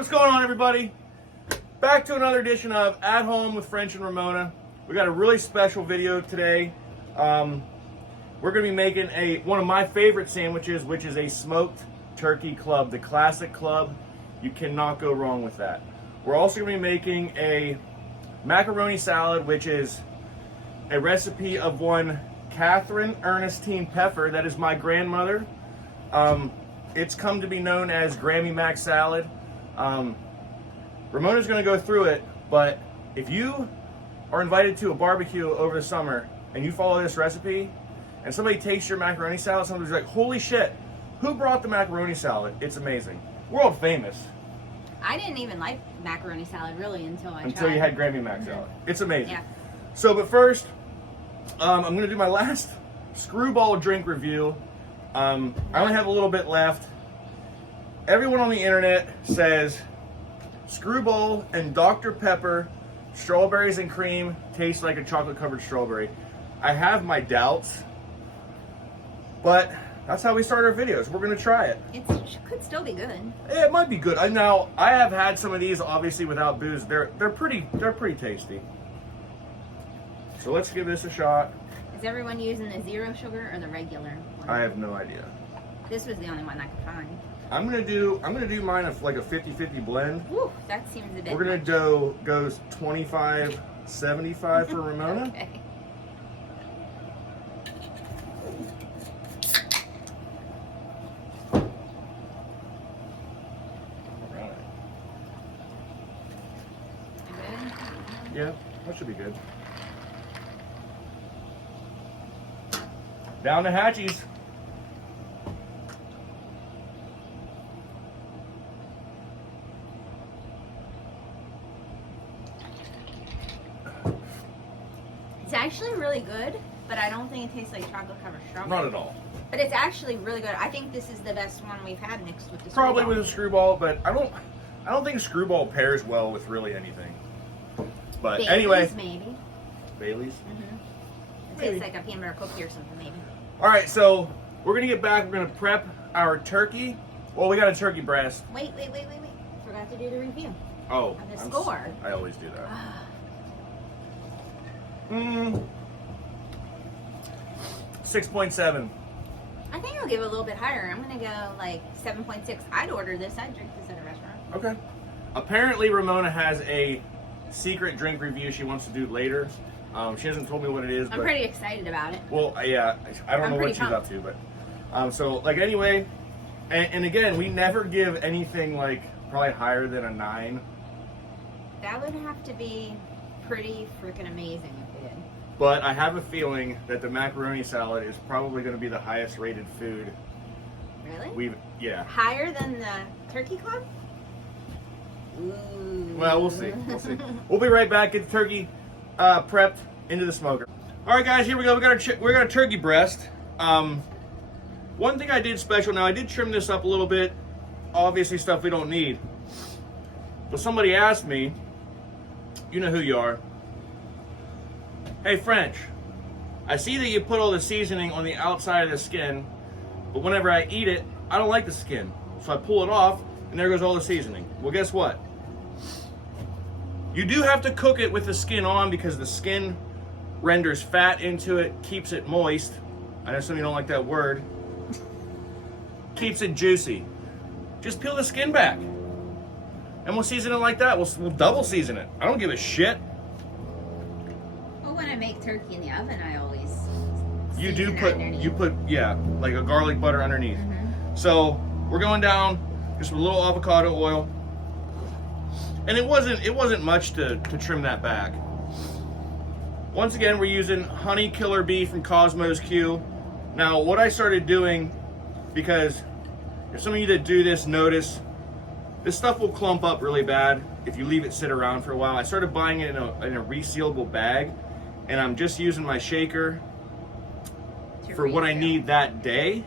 what's going on, everybody? Back to another edition of At Home with French and Ramona. We got a really special video today. We're going to be making one of my favorite sandwiches, which is a smoked turkey club, the classic club. You cannot go wrong with that. We're also going to be making a macaroni salad, which is a recipe of one Catherine Ernestine Peffer. That is my grandmother. It's come to be known as Grammy Mac salad. Ramona's going to go through it, but if you are invited to a barbecue over the summer and you follow this recipe and somebody tastes your macaroni salad, somebody's like, holy shit, who brought the macaroni salad? It's amazing. World famous. I didn't even like macaroni salad really until you had Grammy Mac salad. It's amazing. Yeah. So, but first, I'm going to do my last screwball drink review. I only have a little bit left. Everyone on the internet says Screwball and Dr. Pepper, strawberries and cream taste like a chocolate covered strawberry. I have my doubts, but that's how we start our videos. We're going to try it. It could still be good. Yeah, it might be good. Now, I have had some of these obviously without booze. They're pretty tasty. So let's give this a shot. Is everyone using the zero sugar or the regular one? I have no idea. This was the only one I could find. I'm gonna do mine of like a 50-50 blend. Woo, that seems a bit We're gonna much. go 25-75 for Ramona. Okay. Alright. Good? Yeah, that should be good. Down the hatchies. It's actually really good, but I don't think it tastes like chocolate covered strawberry. Not at all. But it's actually really good. I think this is the best one we've had mixed with the Probably Screwball. with a screwball, but I don't think screwball pairs well with really anything. But Bailey's, anyway, maybe. Bailey's. It Maybe. tastes like a peanut butter cookie or something, maybe. All right, so we're gonna get back. We're gonna prep our turkey. Well, we got a turkey breast. Wait. Forgot to do the review. Oh, And the score. I always do that. Ah, 6.7. I think I'll give it a little bit higher. I'm gonna go like 7.6. I'd order this. I'd drink this at a restaurant. Okay. Apparently, Ramona has a secret drink review she wants to do later. She hasn't told me what it is. I'm but, pretty excited about it. Well, yeah, I don't know what she's up to, but so like anyway, and again, we never give anything like probably higher than a 9. That would have to be pretty freaking amazing if we did. But I have a feeling that the macaroni salad is probably going to be the highest rated food Really? yeah. Higher than the turkey club? Ooh. Well, we'll see. We'll be right back. Get the turkey prepped into the smoker. All right, guys, here we go. We got a turkey breast. One thing I did special. Now I did trim this up a little bit. Obviously, stuff we don't need. But somebody asked me, you know who you are. Hey, French, I see that you put all the seasoning on the outside of the skin, but whenever I eat it, I don't like the skin. So I pull it off, and there goes all the seasoning. Well, guess what? You do have to cook it with the skin on because the skin renders fat into it, keeps it moist. I know some of you don't like that word. Keeps it juicy. Just peel the skin back. And we'll season it like that. We'll double season it. I don't give a shit. Well, when I make turkey in the oven, I always You do season put, underneath. yeah, like a garlic butter underneath. So we're going down just with a little avocado oil. And it wasn't much to trim that back. Once again, we're using honey killer bee from Cosmos Q. Now, what I started doing, because if some of you that do this notice, this stuff will clump up really bad if you leave it sit around for a while. I started buying it in a resealable bag, and I'm just using my shaker for what I need that day.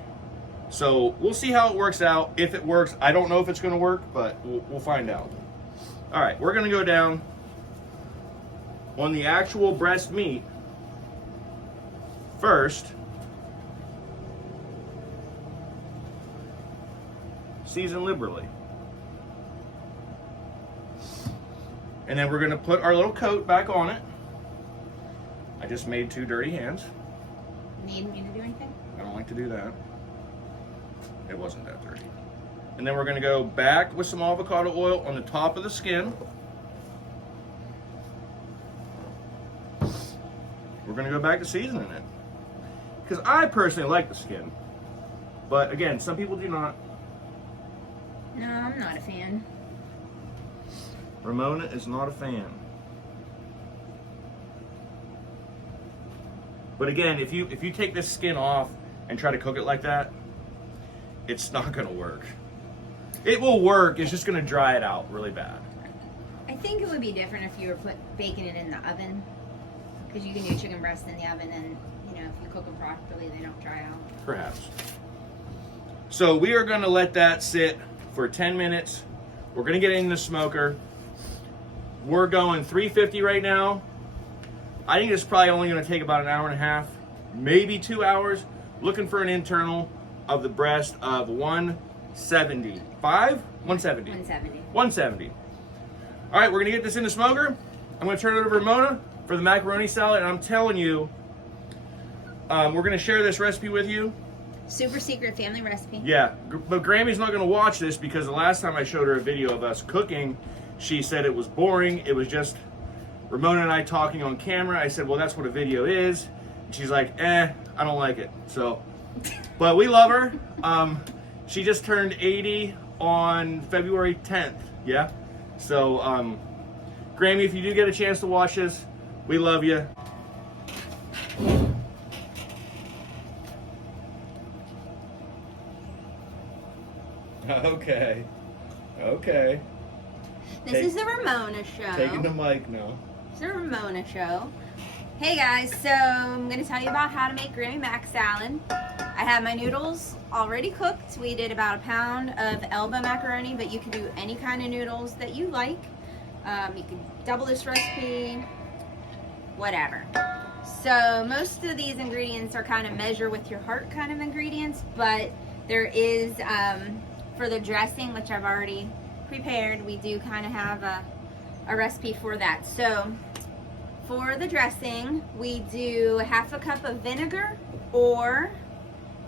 So we'll see how it works out. If it works, I don't know if it's going to work, but we'll find out. All right, we're going to go down on the actual breast meat first. Season liberally. And then we're gonna put our little coat back on it. I just made 2 dirty hands. Need me to do anything? I don't like to do that. It wasn't that dirty. And then we're gonna go back with some avocado oil on the top of the skin. We're gonna go back to seasoning it. Because I personally like the skin. But again, some people do not. No, I'm not a fan. Ramona is not a fan. But again, if you take this skin off and try to cook it like that, it's not gonna work. It will work, it's just gonna dry it out really bad. I think it would be different if you were baking it in the oven. Because you can do chicken breast in the oven and, you know, if you cook them properly, they don't dry out. Perhaps. So we are gonna let that sit for 10 minutes. We're gonna get it in the smoker. We're going 350 right now. I think it's probably only gonna take about an hour and a half, maybe 2 hours. Looking for an internal of the breast of 175? 170. 170. 170. All right, we're gonna get this in the smoker. I'm gonna turn it over to Ramona for the macaroni salad, and I'm telling you, we're gonna share this recipe with you. Super secret family recipe. Yeah, but Grammy's not gonna watch this because the last time I showed her a video of us cooking, she said it was boring. It was just Ramona and I talking on camera. I said, well, that's what a video is. And she's like, I don't like it. So, but we love her. She just turned 80 on February 10th. Yeah. So, Grammy, if you do get a chance to watch this, we love you. Okay. Okay. This is the Ramona show. Taking the mic now. It's the Ramona show. Hey guys, so I'm going to tell you about how to make Grammy Mac salad. I have my noodles already cooked. We did about a pound of elbow macaroni, but you can do any kind of noodles that you like. You can double this recipe, whatever. So most of these ingredients are kind of measure with your heart kind of ingredients, but there is, for the dressing, which I've already prepared, we do kind of have a recipe for that. So for the dressing, we do 1/2 cup of vinegar or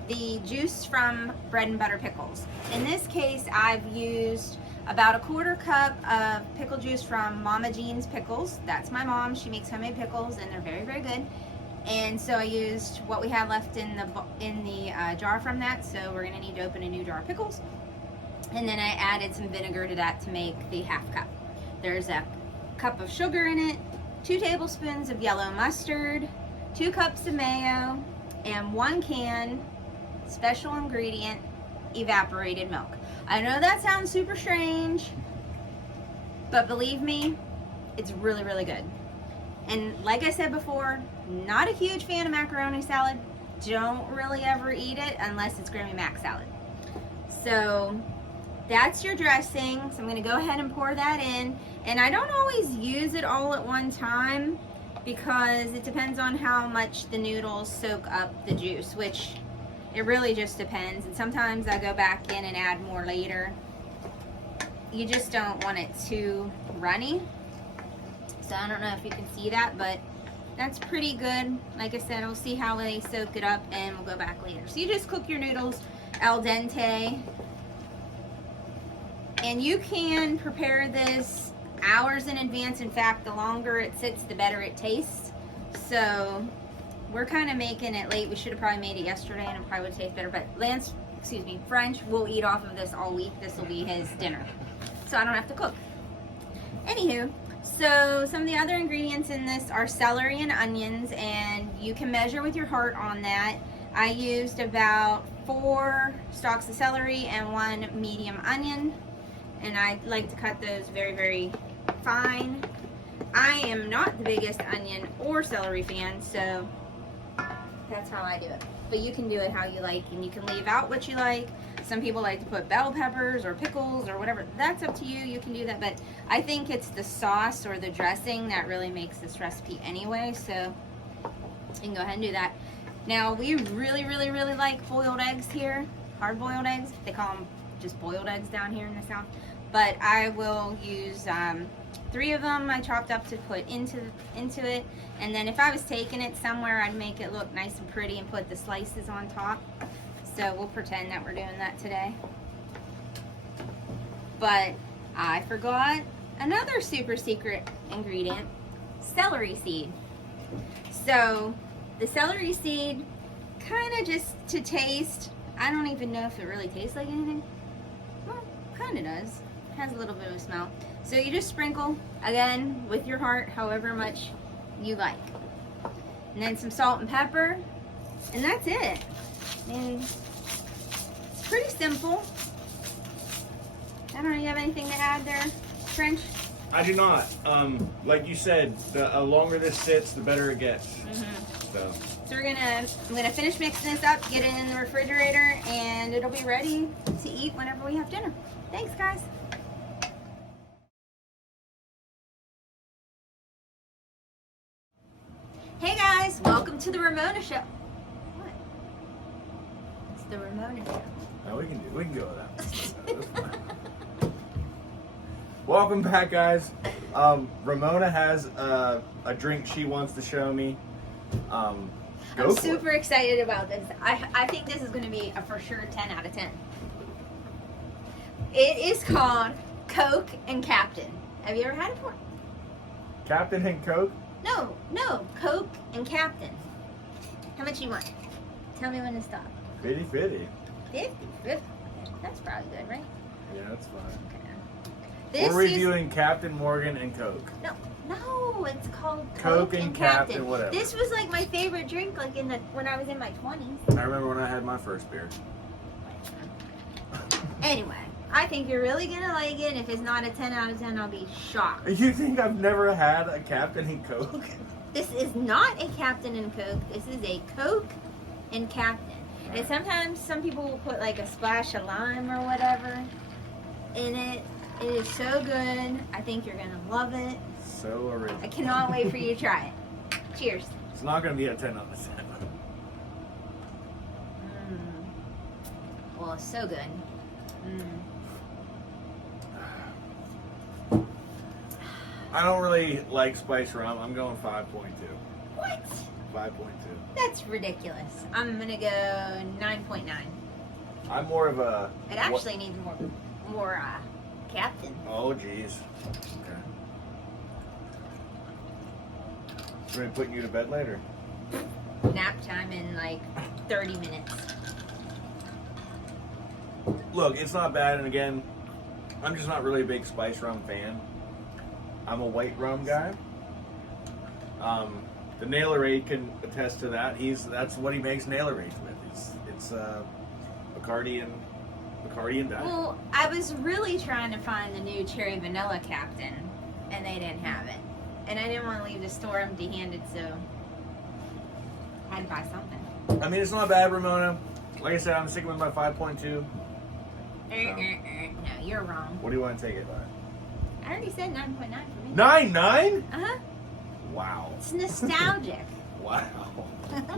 the juice from bread and butter pickles. In this case, I've used about 1/4 cup of pickle juice from Mama Jean's Pickles. That's my mom. She makes homemade pickles and they're very, very good. And so I used what we have left in the jar from that. So we're gonna need to open a new jar of pickles. And then I added some vinegar to that to make the 1/2 cup. There's a cup of sugar in it, 2 tablespoons of yellow mustard, 2 cups of mayo, and 1 can, special ingredient, evaporated milk. I know that sounds super strange, but believe me, it's really, really good. And like I said before, not a huge fan of macaroni salad. Don't really ever eat it unless it's Grammy Mac salad. So that's your dressing. So I'm gonna go ahead and pour that in. And I don't always use it all at one time because it depends on how much the noodles soak up the juice, which it really just depends. And sometimes I go back in and add more later. You just don't want it too runny. So I don't know if you can see that, but that's pretty good. Like I said, we'll see how they soak it up and we'll go back later. So you just cook your noodles al dente. And you can prepare this hours in advance. In fact, the longer it sits, the better it tastes. So we're kind of making it late. We should have probably made it yesterday and it probably would taste better. But French will eat off of this all week. This will be his dinner. So I don't have to cook. Anywho, so some of the other ingredients in this are celery and onions, and you can measure with your heart on that. I used about 4 stalks of celery and 1 medium onion, and I like to cut those very, very fine. I am not the biggest onion or celery fan, so that's how I do it. But you can do it how you like, and you can leave out what you like. Some people like to put bell peppers or pickles or whatever. That's up to you. You can do that, but I think it's the sauce or the dressing that really makes this recipe anyway, so you can go ahead and do that. Now, we really, really, really like boiled eggs here, hard-boiled eggs. They call them just boiled eggs down here in the South. but I will use 3 of them I chopped up to put into it, and then if I was taking it somewhere, I'd make it look nice and pretty and put the slices on top. So we'll pretend that we're doing that today. But I forgot another super secret ingredient, celery seed. So the celery seed, kind of just to taste, I don't even know if it really tastes like anything. Well, kind of does. It has a little bit of a smell. So you just sprinkle, again, with your heart, however much you like. And then some salt and pepper, and that's it. And it's pretty simple. I don't know, you have anything to add there, French? I do not. Like you said, the longer this sits, the better it gets. So I'm gonna finish mixing this up, get it in the refrigerator, and it'll be ready to eat whenever we have dinner. Thanks, guys. Hey guys, welcome to the Ramona Show. What? It's the Ramona Show. no, we can go with that. That's fine. Welcome back, guys. Ramona has a drink she wants to show me. I'm super excited about this. I think this is going to be a for sure 10 out of 10. It is called Coke and Captain. Have you ever had it before? Captain and Coke? No, Coke and Captain. How much you want? Tell me when to stop. 50-50. 50? That's probably good, right? Yeah, that's fine. Okay. We're reviewing Captain Morgan and Coke. No, it's called Coke and Captain, whatever. This was like my favorite drink, like when I was in my 20s. I remember when I had my first beer. Anyway, I think you're really gonna like it. If it's not a 10 out of 10, I'll be shocked. You think I've never had a Captain and Coke? This is not a Captain and Coke. This is a Coke and Captain. And sometimes some people will put like a splash of lime or whatever in it. It is so good. I think you're gonna love it. So original. I cannot wait for you to try it. Cheers. It's not going to be a 10 out of 10. Well, it's so good. I don't really like spice rum. I'm going 5.2. What? 5.2. That's ridiculous. I'm gonna go 9.9. I'm more of a... It actually needs more Captain. Oh, geez. Okay. We're going to put you to bed later. Nap time in like 30 minutes. Look, it's not bad, and again, I'm just not really a big spice rum fan. I'm a white rum guy. The Nailorade can attest to that. That's what he makes Nailorades with. It's Bacardi and Diet. Well, I was really trying to find the new Cherry Vanilla Captain, and they didn't have it. And I didn't want to leave the store empty-handed, so I had to buy something. I mean, it's not bad, Ramona. Like I said, I'm sticking with my 5.2. No, you're wrong. What do you want to take it by? I already said 9.9 for me. 9.9? Uh-huh. Wow. It's nostalgic. Wow.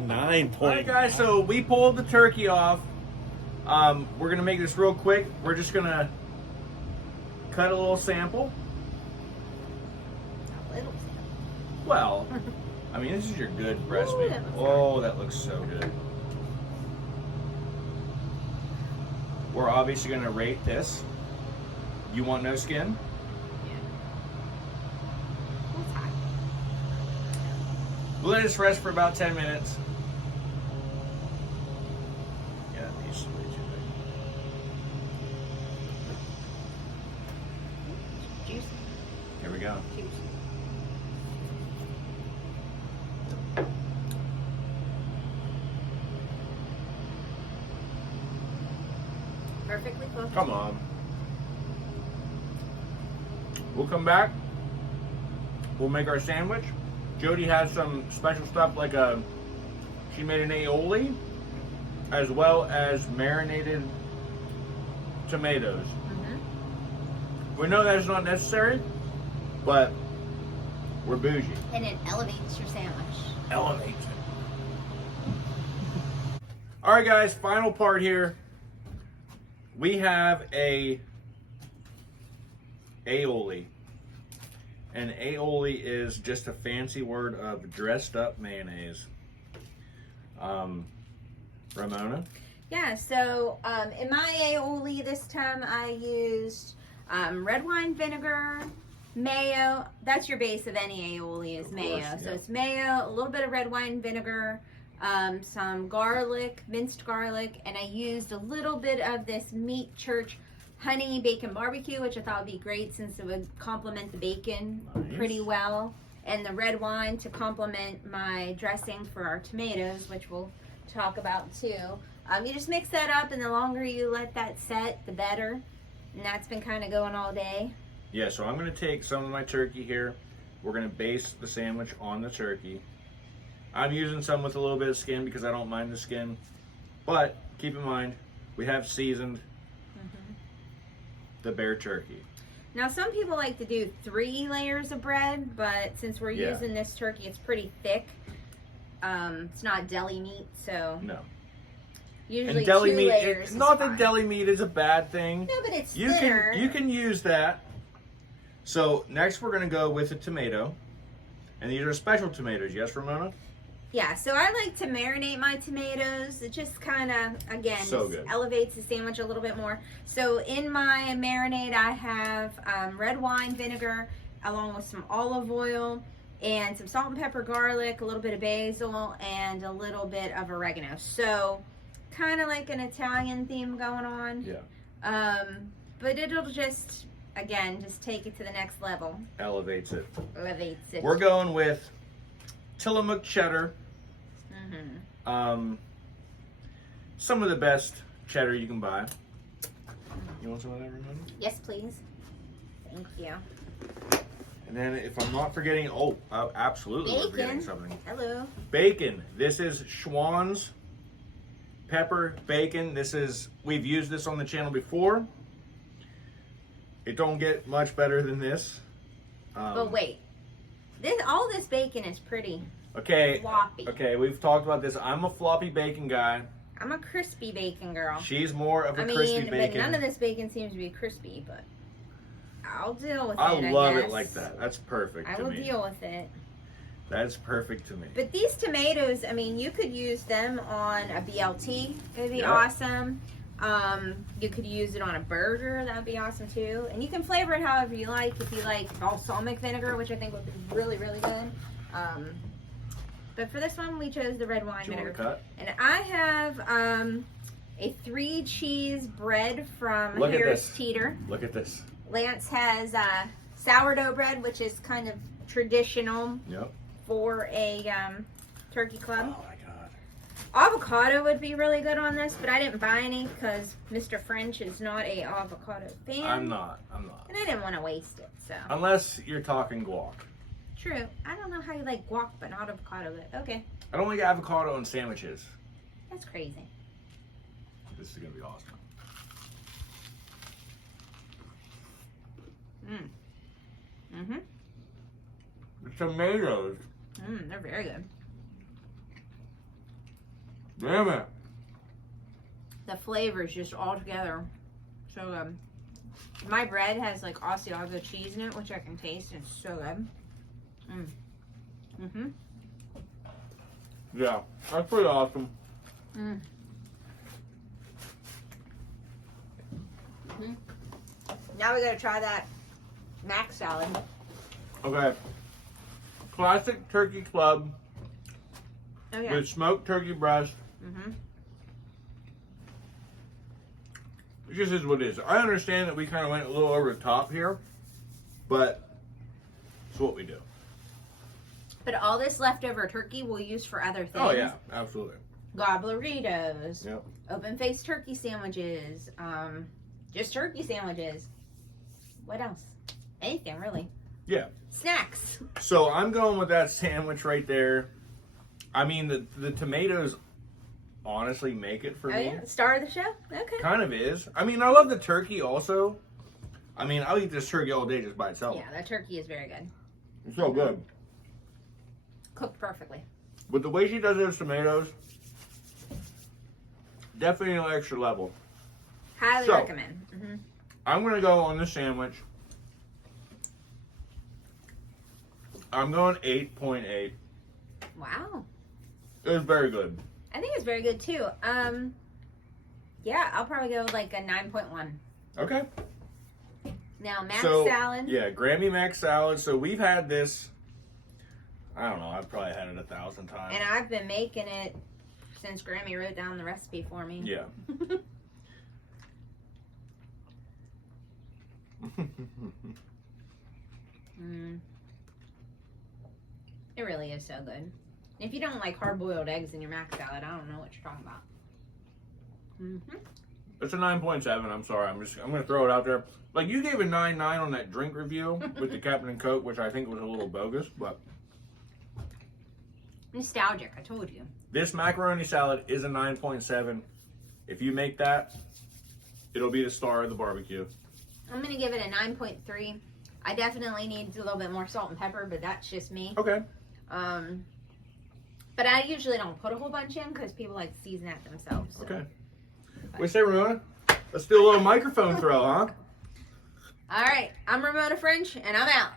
9 All right, guys, so we pulled the turkey off. We're going to make this real quick. We're just going to cut a little sample. A little. Well, I mean, this is your good breast meat. Oh, that looks so good. We're obviously going to rate this. You want no skin? We'll let this rest for about 10 minutes. Yeah, that piece is way too big. Juicy. Here we go. Juicy. Perfectly cooked. Come on. We'll come back. We'll make our sandwich. Jody has some special stuff like she made an aioli as well as marinated tomatoes. We know that is not necessary, but we're bougie. And it elevates your sandwich. Elevates it. All right, guys, final part here. We have a aioli. And aioli is just a fancy word of dressed up mayonnaise. Ramona? Yeah, so in my aioli this time I used red wine vinegar, mayo. That's your base of any aioli is mayo. Course, So yeah. it's mayo, a little bit of red wine vinegar, some garlic, minced garlic, and I used a little bit of this Meat Church honey bacon barbecue, which I thought would be great since it would complement the bacon Nice. pretty well. And the red wine to complement my dressing for our tomatoes, which we'll talk about too. You just mix that up, and the longer you let that set, the better. And that's been kind of going all day. Yeah, so I'm going to take some of my turkey here. We're going to base the sandwich on the turkey. I'm using some with a little bit of skin because I don't mind the skin. But keep in mind, we have seasoned the bare turkey. Now, some people like to do 3 layers of bread, but since we're Yeah. using this turkey, it's pretty thick. It's not deli meat, so No. usually And deli 2 meat, layers is not fine. that deli meat is a bad thing. No, but it's You thinner. can use that. So next we're going to go with a tomato. And these are special tomatoes, yes, Ramona? Yeah, so I like to marinate my tomatoes. It just kind of, again, So just good. elevates the sandwich a little bit more. So in my marinade, I have red wine vinegar along with some olive oil and some salt and pepper, garlic, a little bit of basil, and a little bit of oregano. So kind of like an Italian theme going on. Yeah. But it'll just, again, just take it to the next level. Elevates it. Elevates it. We're going with Tillamook cheddar. Mm-hmm. Some of the best cheddar you can buy. You want some of that, Ramona? Yes, please. Thank you. And then if I'm not forgetting, absolutely we're forgetting Bacon. something. Hello. Bacon. This is Schwann's pepper bacon. We've used this on the channel before. It don't get much better than this. But wait, all this bacon is pretty Okay. floppy. Okay, we've talked about this. I'm a floppy bacon guy. I'm a crispy bacon girl. She's more of a I crispy mean, bacon. but none of this bacon seems to be crispy, but I'll deal with it. I love guess. it like that. That's perfect I to will me. deal with it. That's perfect to me. But these tomatoes, I mean, you could use them on a BLT. It would be Yeah. awesome. You could use it on a burger. That would be awesome too. And you can flavor it however you like. If you like balsamic vinegar, which I think would be really, really good. But for this one, we chose the red wine Do you want vinegar. to cut? And I have a 3 cheese bread from Look at Harris this. Teeter. Look at this. Lance has sourdough bread, which is kind of traditional Yep. for a turkey Oh club. my god. Avocado would be really good on this, but I didn't buy any because Mr. French is not a avocado fan. I'm not. And I didn't want to waste it, so. Unless you're talking guac. True. I don't know how you like guac, but not avocado, but okay. I don't like avocado on sandwiches. That's crazy. This is gonna be awesome. Mm-hmm. The tomatoes. They're very good. Damn it. The flavors just all together so good. My bread has like Asiago cheese in it, which I can taste, and it's so good. Mm-hmm. Yeah, that's pretty awesome. Mm. Now we gotta try that mac salad. Okay. Classic turkey club Oh yeah. with smoked turkey breast. Mm-hmm. It just is what it is. I understand that we kind of went a little over the top here, but it's what we do. But all this leftover turkey we'll use for other things. Oh yeah, absolutely. Gobbleritos. Yep. Open faced turkey sandwiches. Just turkey sandwiches. What else? Anything really. Yeah. Snacks. So I'm going with that sandwich right there. I mean, the tomatoes honestly make it for Oh me. yeah, star of the show. Okay. Kind of is. I mean, I love the turkey also. I mean, I'll eat this turkey all day just by itself. Yeah, that turkey is very good. It's so good. Cooked perfectly. But the way she does those tomatoes, definitely an extra level. Highly So- recommend. Mm-hmm. I'm going to go on this sandwich I'm going 8.8. Wow. It was very good. I think it's very good too. Yeah, I'll probably go like a 9.1. Okay. Now, mac So, salad. yeah, Grammy mac salad. So we've had this, I don't know, I've probably had it 1,000 times. And I've been making it since Grammy wrote down the recipe for me. Yeah. It really is so good. If you don't like hard-boiled eggs in your mac salad, I don't know what you're talking about. It's a 9.7. I'm sorry. I'm going to throw it out there. Like, you gave a 9.9 on that drink review with the Captain and Coke, which I think was a little bogus, but Nostalgic, I told you. this macaroni salad is a 9.7. If you make that, it'll be the star of the barbecue. I'm going to give it a 9.3. I definitely need a little bit more salt and pepper, but that's just me. Okay. But I usually don't put a whole bunch in because people like to season it themselves. So. Okay. What do you say, Ramona? Let's do a little microphone throw, huh? All right. I'm Ramona French, and I'm out.